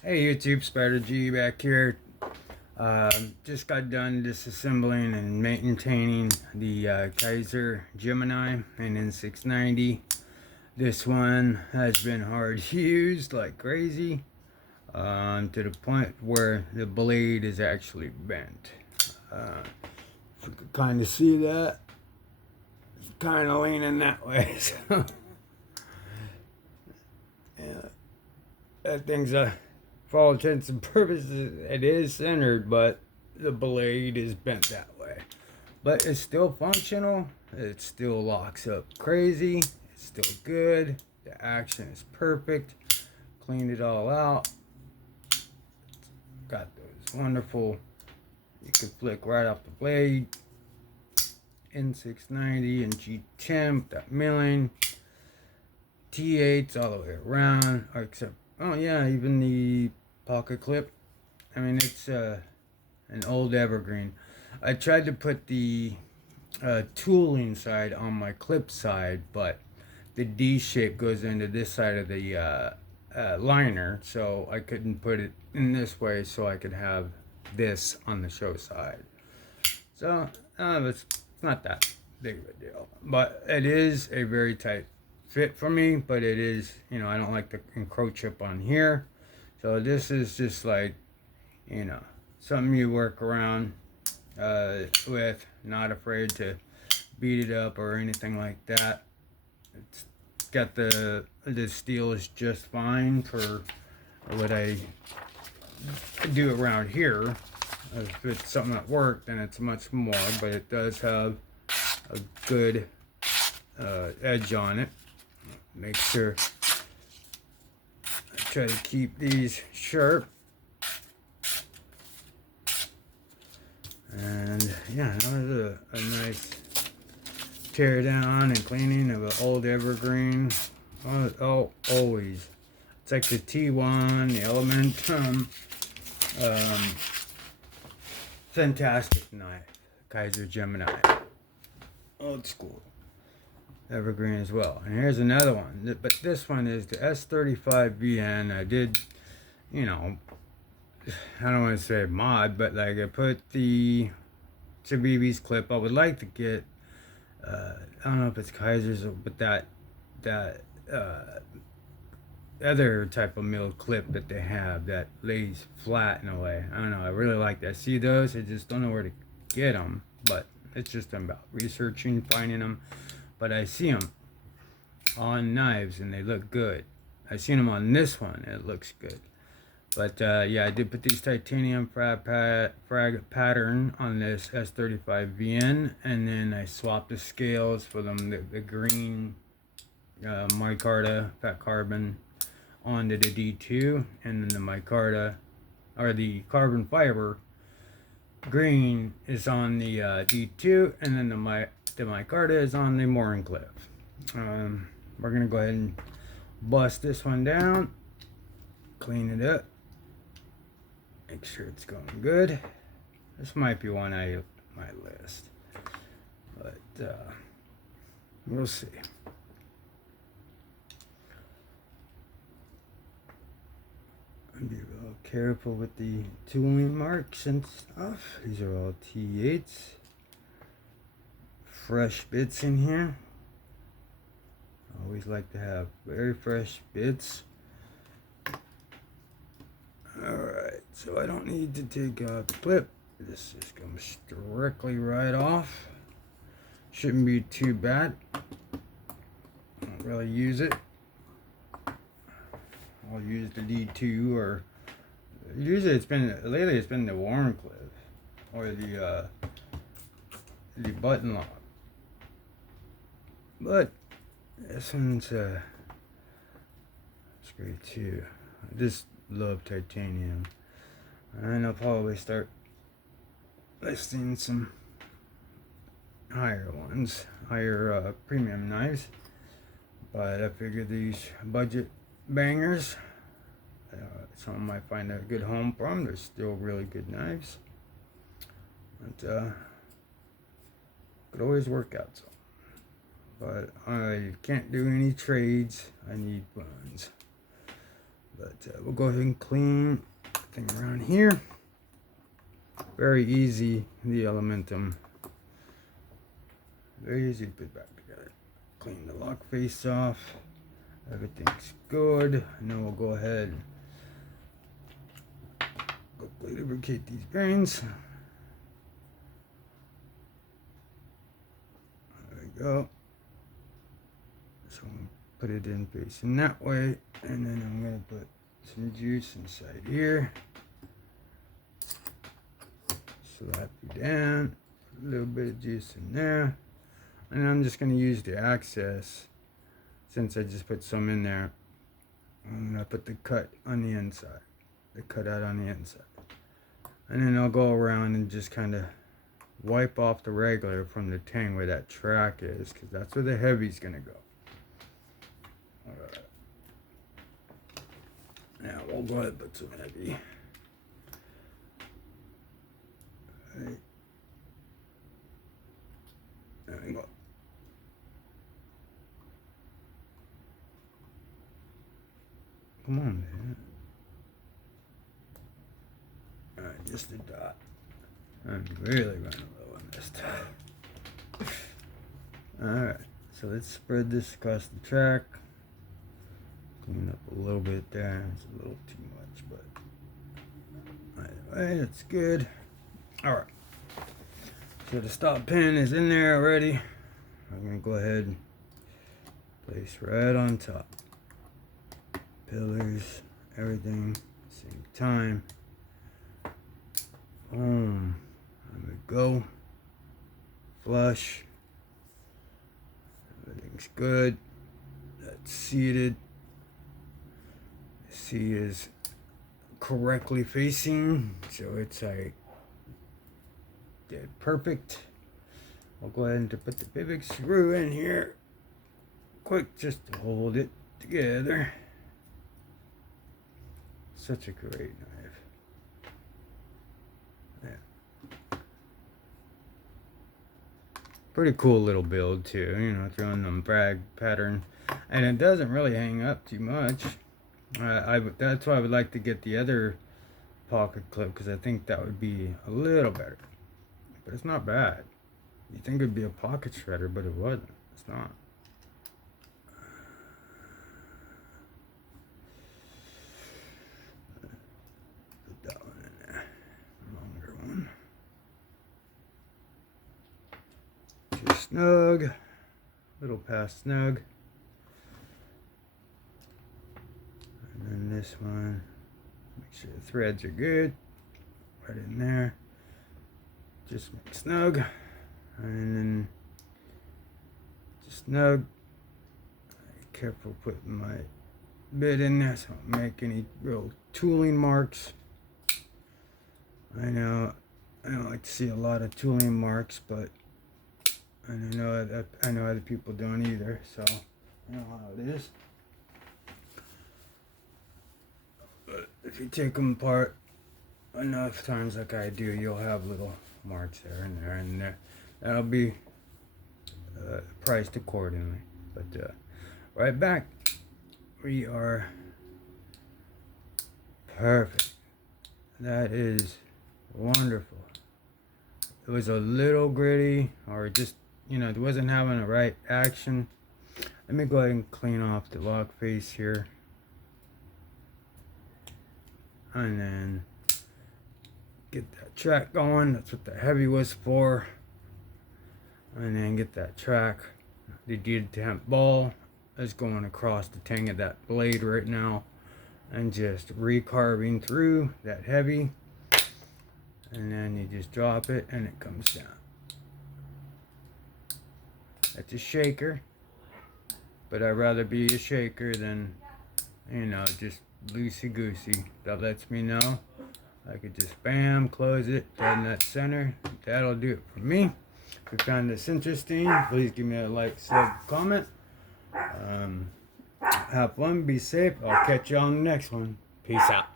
Hey YouTube, Spider G back here. Just got done disassembling and maintaining the Kaiser Gemini and N690. This one has been hard used like crazy, to the point where the blade is actually bent. If you could kind of see that, it's kind of leaning that way. So, yeah, that thing's for all intents and purposes, it is centered, but the blade is bent that way. But it's still functional. It still locks up crazy. It's still good. The action is perfect. Cleaned it all out. Got those wonderful, you can flick right off the blade. N690 and G10, that milling. T8s all the way around, except, oh yeah, even the pocket clip. I mean, it's an old evergreen. I tried to put the tooling side on my clip side, but the D shape goes into this side of the liner, so I couldn't put it in this way, so I could have this on the show side. So it's not that big of a deal, but it is a very tight fit for me. But it is, I don't like to encroach up on here, so this is just like, something you work around with, not afraid to beat it up or anything like that. It's got the steel is just fine for what I do around here. If it's something at work, then it's much more, but it does have a good edge on it. Make sure I try to keep these sharp. And yeah, that was a nice tear down and cleaning of an old evergreen. Oh, always. It's like the T1, the Elementum. Fantastic knife. Kaiser Gemini. Old school. Evergreen as well. And here's another one. But this one is the S35VN. I did, I don't want to say mod, but like I put the CIVIVI's clip. I would like to get, I don't know if it's Kaiser's, but that other type of milled clip that they have that lays flat in a way. I don't know. I really like that. See those? I just don't know where to get them, but it's just about researching, finding them. But I see them on knives and they look good. I seen them on this one. It looks good. But yeah, I did put these titanium frag pattern on this S35VN, and then I swapped the scales for them, the green micarta fat carbon onto the D2, and then the micarta, or the carbon fiber green, is on the D2, and then the micarta is on the mooring clip. We're gonna go ahead and bust this one down, clean it up, make sure it's going good. This might be one I might list, but we'll see. Be real careful with the tooling marks and stuff. These are all T8s. Fresh bits in here. Always like to have very fresh bits. Alright, so I don't need to take a clip. This just comes directly right off. Shouldn't be too bad. Don't really use it. I'll use the D2, or usually lately it's been the worn clip or the button lock. But this one's it's great too. I just love titanium, and I'll probably start listing some higher ones, higher premium knives. But I figure these budget bangers, some might find a good home from. They're still really good knives, but could always work out some. But I can't do any trades. I need ones. But we'll go ahead and clean everything around here. Very easy, the Elementum. Very easy to put back together. Clean the lock face off. Everything's good. And then we'll go ahead and quickly lubricate these bearings. There we go. So I'm going to put it in facing that way. And then I'm going to put some juice inside here. Slap you down. Put a little bit of juice in there. And I'm just going to use the access, since I just put some in there. I'm going to put the cut on the inside, the cutout on the inside. And then I'll go around and just kind of wipe off the regular from the tang where that track is, because that's where the heavy's going to go. Alright. Now we'll go ahead and put some heavy. Right. There we go. Come on, man. Alright, just a dot. I'm really running low on this time. Alright, so let's spread this across the track. Clean up a little bit there. It's a little too much, but anyway, that's good. Alright. So the stop pin is in there already. I'm going to go ahead and place right on top. Pillars, everything, same time. Boom. There we go. Flush. Everything's good. That's seated. The C is correctly facing, so it's like dead perfect. I'll go ahead and put the pivot screw in here quick, just to hold it together. Such a great knife. Yeah. Pretty cool little build too, you know, throwing them frag pattern, and it doesn't really hang up too much. That's why I would like to get the other pocket clip, because I think that would be a little better. But it's not bad. You think it'd be a pocket shredder, but it wasn't. It's not. Put that one in there. Longer one. Too snug. A little past snug. And then this one. Make sure the threads are good. Right in there. Just make snug, and then just snug. Be careful putting my bit in there so I don't make any real tooling marks. I know I don't like to see a lot of tooling marks, but I know other people don't either, so I know how it is. But if you take them apart enough times like I do, you'll have little marks there and there and there. That'll be priced accordingly. But right back, we are perfect. That is wonderful. It was a little gritty, or just, you know, it wasn't having the right action. Let me go ahead and clean off the lock face here, and then get that track going. That's what the heavy was for. And then get that track. The detemp ball is going across the tang of that blade right now, and just recarving through that heavy. And then you just drop it and it comes down. That's a shaker, but I'd rather be a shaker than, you know, just loosey-goosey. That lets me know I could just bam, close it, dead in that center. That'll do it for me. If you found this interesting, please give me a like, sub, comment. Have fun, be safe. I'll catch you on the next one. Peace out.